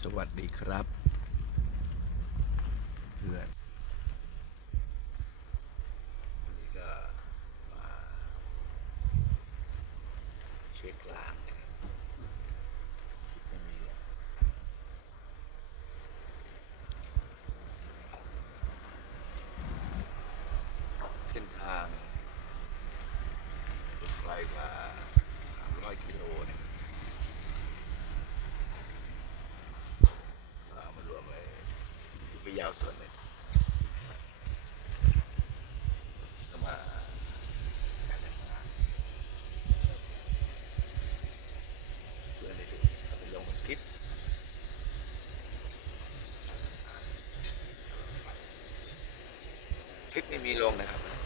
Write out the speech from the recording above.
สวัสดีครับเพื่อนนนี้ก็มาเช็คล้างนะครับไม่มีเส้นทางไกลกว่า300กิโลนะครับ เอามารวมไว้ไป ยาวส่วนหนึ่งมาเพื่อได้ดูเอาไปลงคลิปคลิปไม่มีลงนะครับ